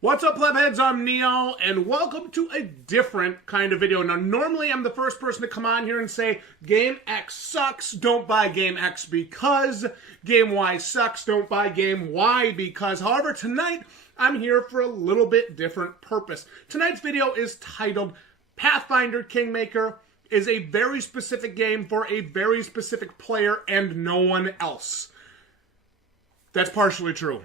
What's up, plebheads? I'm Neo, and welcome to a different kind of video. Now, normally I'm the first person to come on here and say, Game X sucks, don't buy Game X because. Game Y sucks, don't buy Game Y because. However, tonight, I'm here for a little bit different purpose. Tonight's video is titled, Pathfinder Kingmaker is a very specific game for a very specific player and no one else. That's partially true.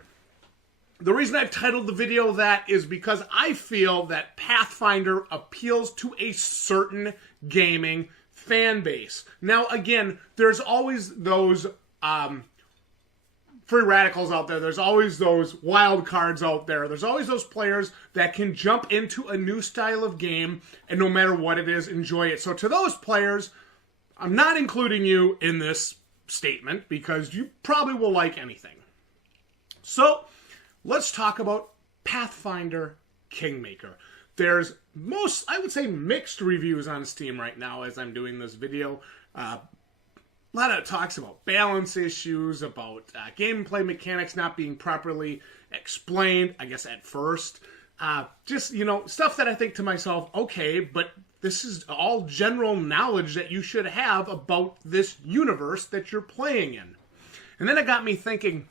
The reason I've titled the video that is because I feel that Pathfinder appeals to a certain gaming fan base. Now, again, there's always those free radicals out there. There's always those wild cards out there. There's always those players that can jump into a new style of game and no matter what it is, enjoy it. So to those players, I'm not including you in this statement because you probably will like anything. So let's talk about Pathfinder Kingmaker. There's I would say, mixed reviews on Steam right now as I'm doing this video. A lot of talks about balance issues, about gameplay mechanics not being properly explained, I guess at first. Just, stuff that I think to myself, okay, but this is all general knowledge that you should have about this universe that you're playing in. And then it got me thinking,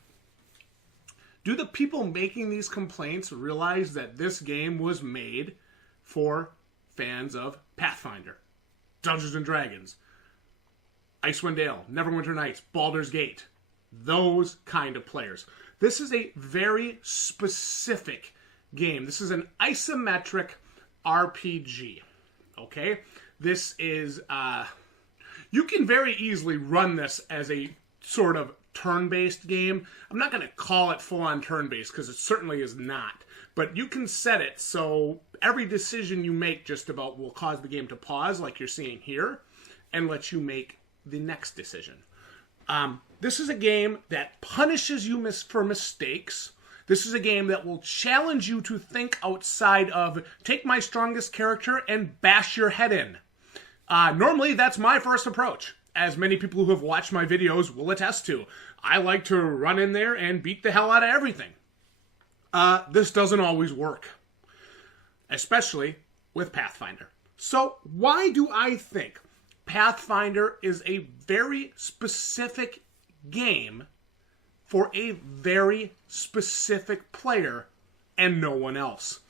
do the people making these complaints realize that this game was made for fans of Pathfinder, Dungeons & Dragons, Icewind Dale, Neverwinter Nights, Baldur's Gate, those kind of players? This is a very specific game. This is an isometric RPG, okay? This is, you can very easily run this as a sort of turn-based game. I'm not going to call it full-on turn-based because it certainly is not. But you can set it so every decision you make just about will cause the game to pause like you're seeing here and let you make the next decision. This is a game that punishes you for mistakes. This is a game that will challenge you to think outside of take my strongest character and bash your head in. Normally, that's my first approach. As many people who have watched my videos will attest to. I like to run in there and beat the hell out of everything. This doesn't always work. Especially with Pathfinder. So, why do I think Pathfinder is a very specific game for a very specific player and no one else?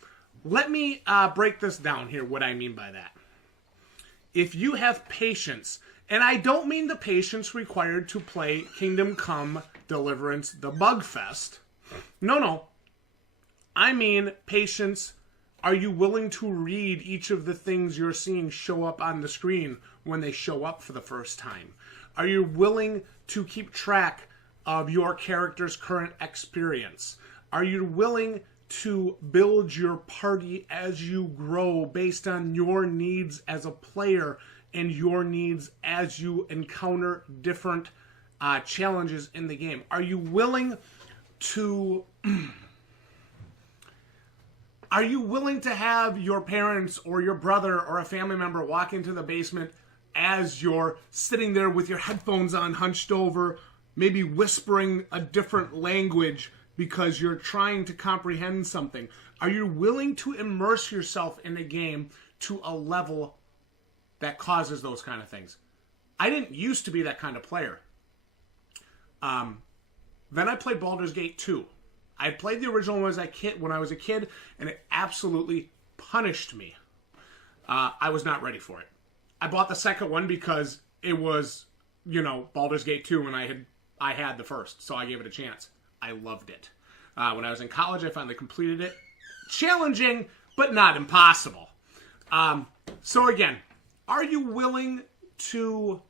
Let me break this down here, what I mean by that. If you have patience, and I don't mean the patience required to play Kingdom Come Deliverance the Bugfest. No. I mean patience. Are you willing to read each of the things you're seeing show up on the screen when they show up for the first time? Are you willing to keep track of your character's current experience? Are you willing to build your party as you grow based on your needs as a player and your needs as you encounter different challenges in the game? Are you willing to have your parents or your brother or a family member walk into the basement as you're sitting there with your headphones on, hunched over, maybe whispering a different language because you're trying to comprehend something? Are you willing to immerse yourself in a game to a level that causes those kind of things? I didn't used to be that kind of player. Then I played Baldur's Gate 2. I played the original when I was a kid, and it absolutely punished me. I was not ready for it. I bought the second one because it was, Baldur's Gate 2, and I had the first, so I gave it a chance. I loved it. When I was in college, I finally completed it. Challenging, but not impossible. So again, are you willing to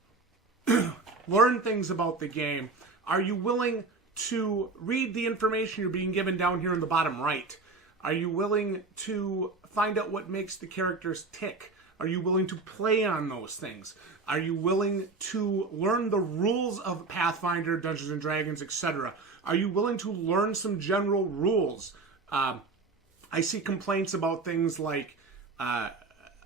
learn things about the game? Are you willing to read the information you're being given down here in the bottom right? Are you willing to find out what makes the characters tick? Are you willing to play on those things? Are you willing to learn the rules of Pathfinder, Dungeons & Dragons, etc.? Are you willing to learn some general rules? I see complaints about things like,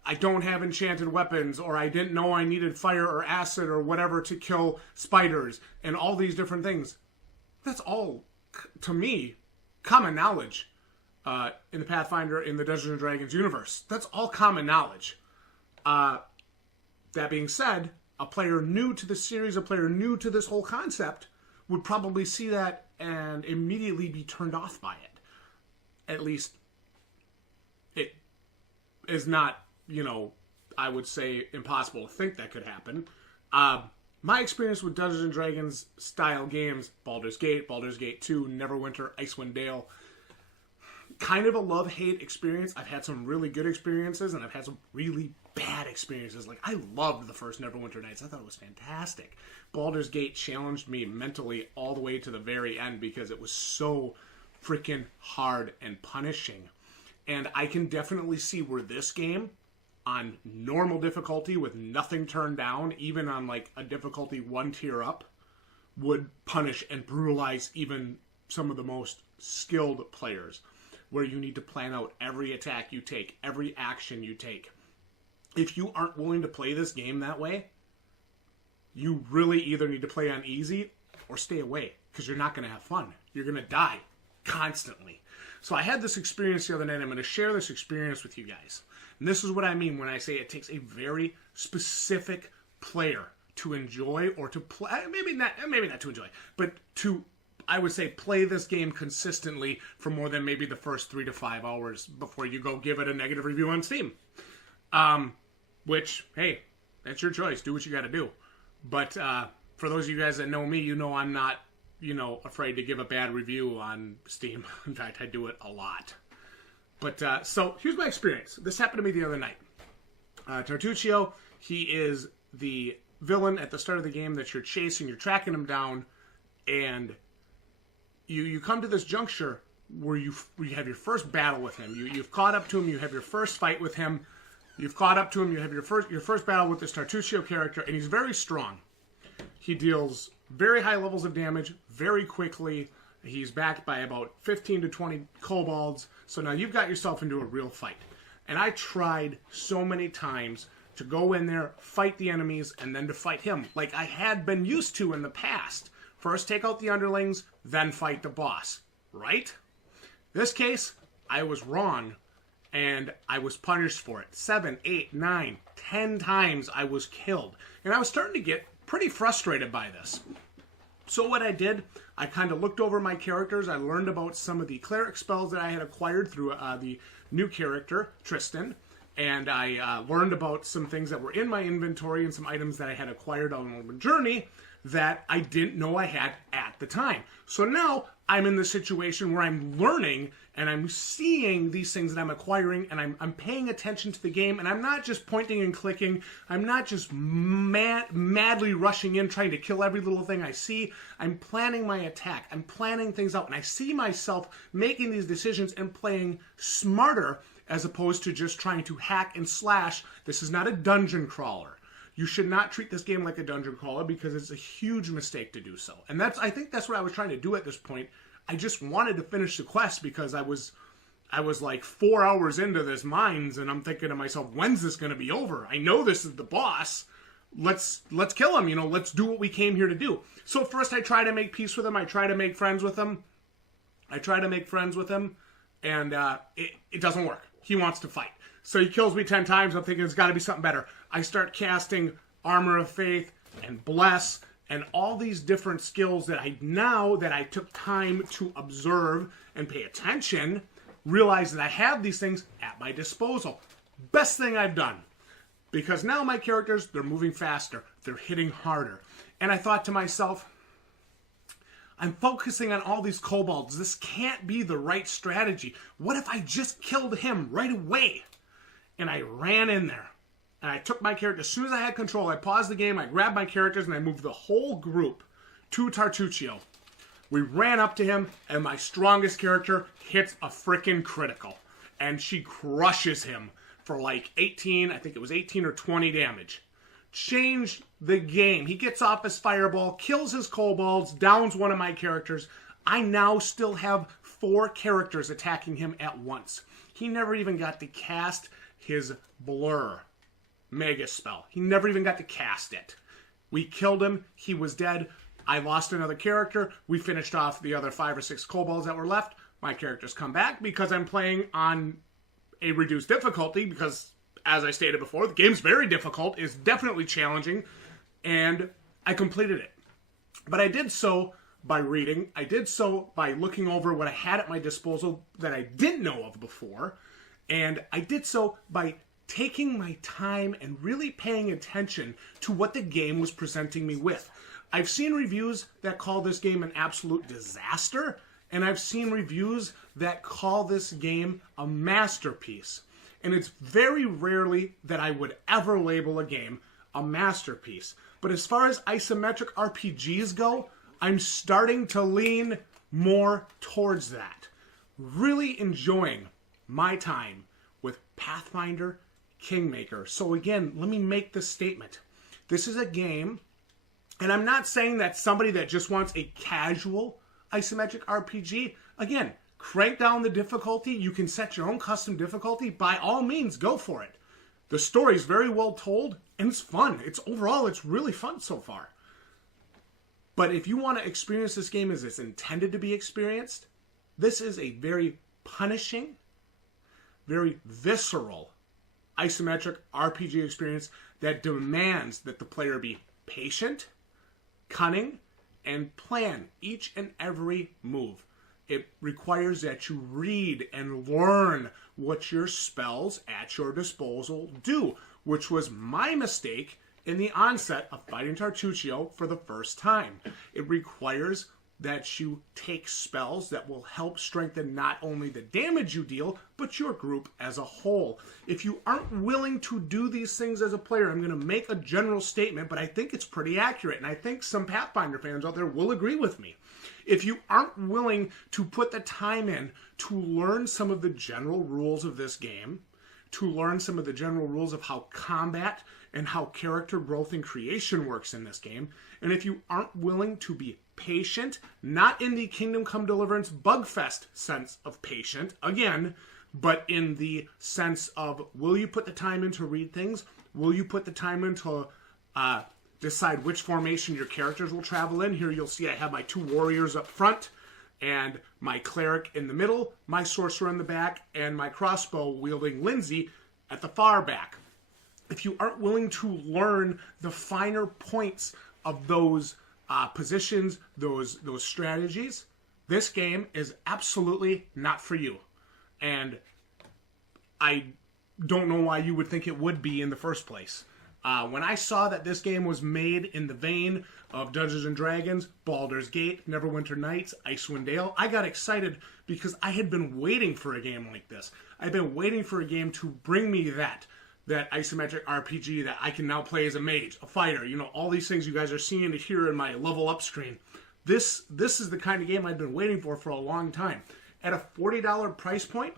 I don't have enchanted weapons, or I didn't know I needed fire or acid or whatever to kill spiders, and all these different things. That's all, to me, common knowledge. in the Pathfinder, in the Dungeons & Dragons universe. That's all common knowledge. That being said, a player new to the series, a player new to this whole concept, would probably see that and immediately be turned off by it. At least, it is not, I would say impossible to think that could happen. My experience with Dungeons & Dragons style games, Baldur's Gate 2, Neverwinter, Icewind Dale, kind of a love-hate experience. I've had some really good experiences, and I've had some really bad experiences. Like, I loved the first Neverwinter Nights. I thought it was fantastic. Baldur's Gate challenged me mentally all the way to the very end because it was so freaking hard and punishing. And I can definitely see where this game, on normal difficulty with nothing turned down, even on like a difficulty 1 tier up, would punish and brutalize even some of the most skilled players, where you need to plan out every attack you take, every action you take. If you aren't willing to play this game that way, you really either need to play on easy or stay away, because you're not going to have fun. You're going to die constantly. So I had this experience the other night. I'm going to share this experience with you guys. And this is what I mean when I say it takes a very specific player to enjoy, or to play, maybe not to enjoy, but to, I would say, play this game consistently for more than maybe the first 3 to 5 hours before you go give it a negative review on Steam. Which, hey, that's your choice. Do what you got to do. But for those of you guys that know me, I'm not, afraid to give a bad review on Steam. In fact, I do it a lot. But, so, here's my experience. This happened to me the other night. Tartuccio, he is the villain at the start of the game that you're chasing. You're tracking him down, and you come to this juncture where you have your first battle with him. You've caught up to him. You have your first fight with him. You've caught up to him. You have your first battle with this Tartuccio character, and he's very strong. He deals very high levels of damage very quickly. He's backed by about 15 to 20 kobolds. So now you've got yourself into a real fight. And I tried so many times to go in there, fight the enemies, and then to fight him, like I had been used to in the past. First take out the underlings, then fight the boss. Right? This case, I was wrong, and I was punished for it. 7, 8, 9, 10 times I was killed. And I was starting to get pretty frustrated by this. So what I did, I kind of looked over my characters. I learned about some of the cleric spells that I had acquired through the new character, Tristan. And I learned about some things that were in my inventory and some items that I had acquired on the journey that I didn't know I had at the time. So now I'm in the situation where I'm learning and I'm seeing these things that I'm acquiring, and I'm paying attention to the game, and I'm not just pointing and clicking. I'm not just madly rushing in trying to kill every little thing I see. I'm planning my attack. I'm planning things out, and I see myself making these decisions and playing smarter as opposed to just trying to hack and slash. This is not a dungeon crawler. You should not treat this game like a dungeon crawler, because it's a huge mistake to do so. And I think that's what I was trying to do at this point. I just wanted to finish the quest because I was like 4 hours into this mines, and I'm thinking to myself, when's this going to be over? I know this is the boss. Let's kill him. Let's do what we came here to do. So first I try to make peace with him. I try to make friends with him. And it doesn't work. He wants to fight. So he kills me 10 times. I'm thinking, it's got to be something better. I start casting Armor of Faith and Bless and all these different skills that I took time to observe and pay attention, realize that I have these things at my disposal. Best thing I've done. Because now my characters, they're moving faster. They're hitting harder. And I thought to myself, I'm focusing on all these kobolds. This can't be the right strategy. What if I just killed him right away? And I ran in there. And I took my character. As soon as I had control, I paused the game, I grabbed my characters, and I moved the whole group to Tartuccio. We ran up to him, and my strongest character hits a frickin' critical. And she crushes him for like 18 or 20 damage. Changed the game. He gets off his fireball, kills his kobolds, downs one of my characters. I now still have 4 characters attacking him at once. He never even got to cast his Blur Mega spell. He never even got to cast it. We killed him. He was dead. I lost another character. We finished off the other 5 or 6 kobolds that were left. my characters come back because I'm playing on a reduced difficulty because, as I stated before, the game's very difficult, it's definitely challenging, and I completed it. But I did so by reading, I did so by looking over what I had at my disposal that I didn't know of before, and I did so by taking my time and really paying attention to what the game was presenting me with. I've seen reviews that call this game an absolute disaster, and I've seen reviews that call this game a masterpiece. And it's very rarely that I would ever label a game a masterpiece. But as far as isometric RPGs go, I'm starting to lean more towards that. Really enjoying my time with Pathfinder Kingmaker. So again, let me make this statement. This is a game, and I'm not saying that somebody that just wants a casual isometric RPG, again, crank down the difficulty. You can set your own custom difficulty. By all means, go for it. The story's very well told, and it's fun. Overall, it's really fun so far. But if you want to experience this game as it's intended to be experienced, this is a very punishing, very visceral isometric RPG experience that demands that the player be patient, cunning, and plan each and every move. It requires that you read and learn what your spells at your disposal do, which was my mistake in the onset of fighting Tartuccio for the first time. It requires that you take spells that will help strengthen not only the damage you deal, but your group as a whole. If you aren't willing to do these things as a player, I'm going to make a general statement, but I think it's pretty accurate, and I think some Pathfinder fans out there will agree with me. If you aren't willing to put the time in to learn some of the general rules of this game, to learn some of the general rules of how combat and how character growth and creation works in this game, and if you aren't willing to be patient, not in the Kingdom Come Deliverance Bugfest sense of patient, again, but in the sense of, will you put the time in to read things? Will you put the time in to decide which formation your characters will travel in? Here you'll see I have my 2 warriors up front, and my cleric in the middle, my sorcerer in the back, and my crossbow-wielding Lindsay at the far back. If you aren't willing to learn the finer points of those positions, those strategies, this game is absolutely not for you. And I don't know why you would think it would be in the first place. When I saw that this game was made in the vein of Dungeons & Dragons, Baldur's Gate, Neverwinter Nights, Icewind Dale, I got excited because I had been waiting for a game like this. I've been waiting for a game to bring me that isometric RPG that I can now play as a mage, a fighter, all these things you guys are seeing here in my level up screen. This is the kind of game I've been waiting for a long time. At a $40 price point,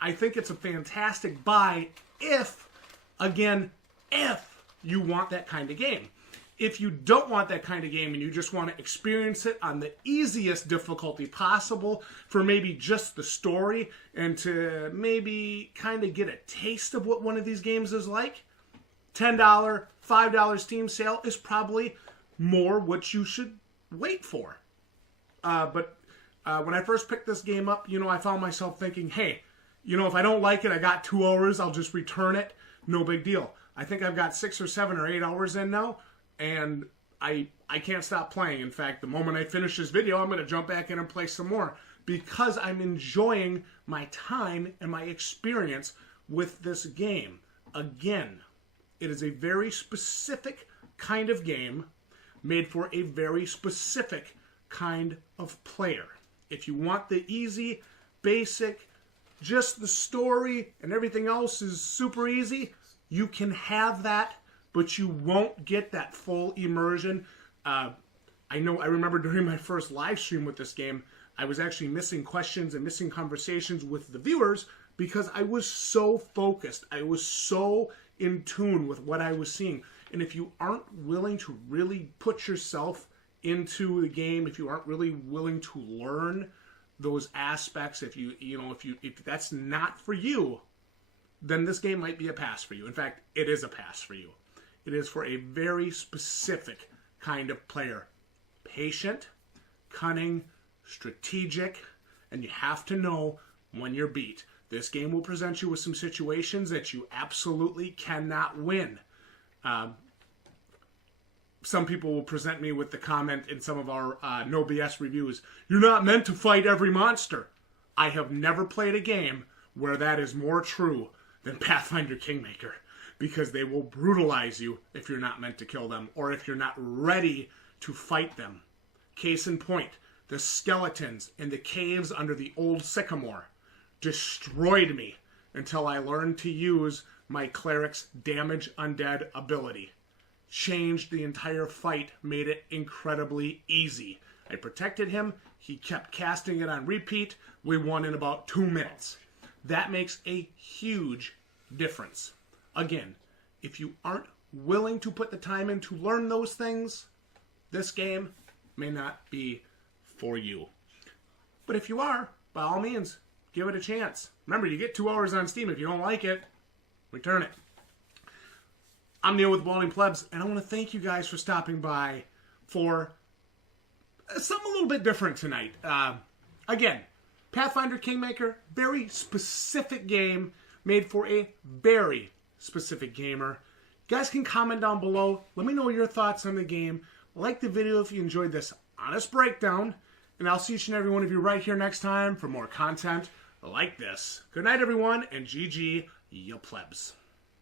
I think it's a fantastic buy if you want that kind of game. If you don't want that kind of game and you just want to experience it on the easiest difficulty possible for maybe just the story and to maybe kind of get a taste of what one of these games is like, $10, $5 Steam sale is probably more what you should wait for. But when I first picked this game up, I found myself thinking, hey, if I don't like it, I got 2 hours, I'll just return it. No big deal. I think I've got 6 or 7 or 8 hours in now, and I can't stop playing. In fact, the moment I finish this video, I'm going to jump back in and play some more because I'm enjoying my time and my experience with this game. Again, it is a very specific kind of game made for a very specific kind of player. If you want the easy, basic, just the story and everything else is super easy, you can have that, but you won't get that full immersion. I remember during my first live stream with this game, I was actually missing questions and missing conversations with the viewers because I was so focused. I was so in tune with what I was seeing. And if you aren't willing to really put yourself into the game, if you aren't really willing to learn those aspects, if that's not for you, then this game might be a pass for you. In fact, it is a pass for you. It is for a very specific kind of player. Patient, cunning, strategic, and you have to know when you're beat. This game will present you with some situations that you absolutely cannot win. Some people will present me with the comment in some of our No BS reviews, you're not meant to fight every monster. I have never played a game where that is more true than Pathfinder Kingmaker, because they will brutalize you if you're not meant to kill them or if you're not ready to fight them. Case in point, the skeletons in the caves under the old sycamore destroyed me until I learned to use my cleric's damage undead ability. Changed the entire fight, made it incredibly easy. I protected him, he kept casting it on repeat, we won in about 2 minutes. That makes a huge difference. Again, if you aren't willing to put the time in to learn those things, this game may not be for you. But if you are, by all means, give it a chance. Remember, you get 2 hours on Steam. If you don't like it, return it. I'm Neil with Balding Plebs, and I want to thank you guys for stopping by for something a little bit different tonight. Again, Pathfinder Kingmaker, very specific game, made for a very specific gamer. You guys can comment down below. Let me know your thoughts on the game. Like the video if you enjoyed this honest breakdown, and I'll see each and every one of you right here next time for more content like this. Good night, everyone, and GG, ya plebs.